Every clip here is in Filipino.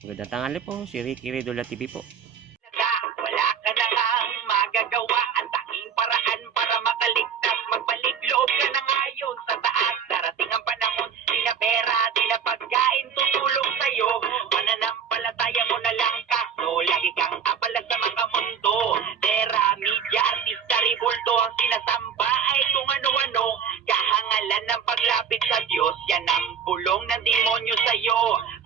Magandang tanghali po, si Ricky Redola TV po. Wala ka na ngang magagawa. Ang tanging paraan para makaligtas, magbalik loob ka na ngayon sa taas. Darating ang panahon, di na pera, di na pagkain tutulong sa'yo. Pananampalataya mo na lang kaso lagi kang abala sa mga mundo. Tera, media, artista, ribulto, ang sinasamba ay kung ano-ano. Kahangalan ng paglapit sa Diyos, yan ang bulong ng demonyo sa'yo.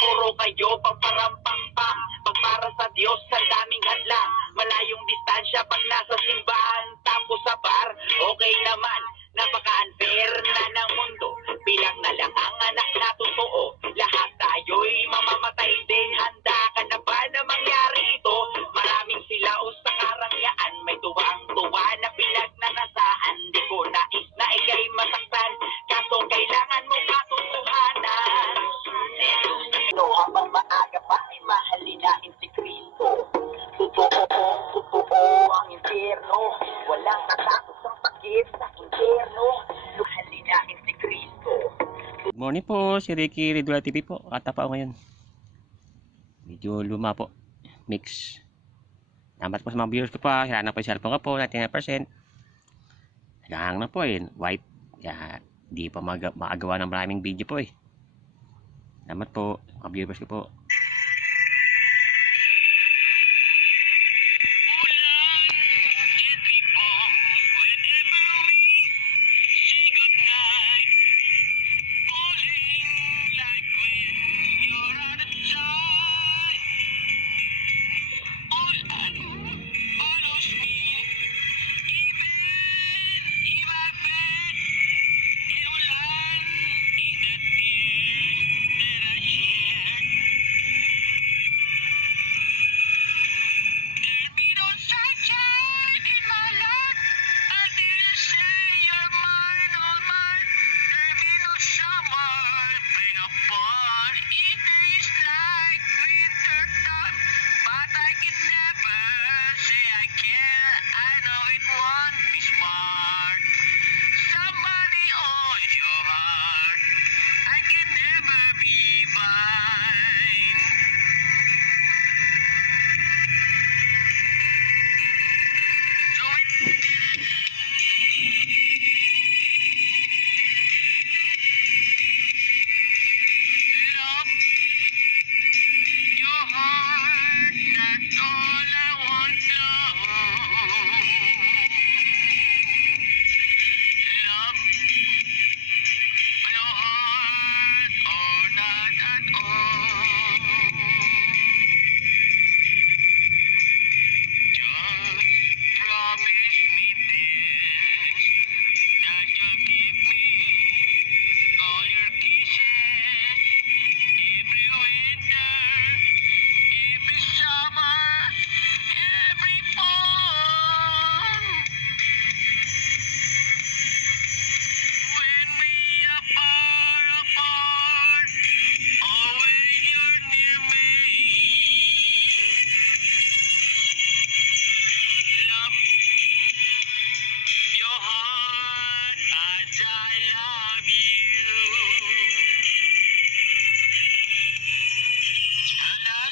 Puro kayo pamparampampam, pagpara sa Diyos sa daming hadlang. Malayong distansya pag nasa simbahan, tapos sa bar, okay naman. Napaka-unfair na ng mundo, bilang na lang ang anak na totoo. Lahat tayo'y mamamatay din, handa ka na ba na mangyari ito? Maraming silaw sa karangyaan, may tuwang-tuwa na pinagnanasaan. Di ko nais na ika'y masaktan, kaso kailangan mo katotohanan. Ito habang maaga pa ay mahalinain si Kristo. Totoo ang impyerno. Walang natapos ang sakit sa impyerno. Mahalinain si Kristo. Good morning po, si Ricky Redola TV po. Ata pa ako ngayon. Medyo luma po. Mix. Salamat po sa mga viewers ko pa. Kailangan na po yung cellphone ko po, 99%. Kailangan na po wipe. Kaya di pa maagawa ng maraming video po Salamat po, mga viewers ko po.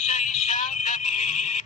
Sa isang gabi,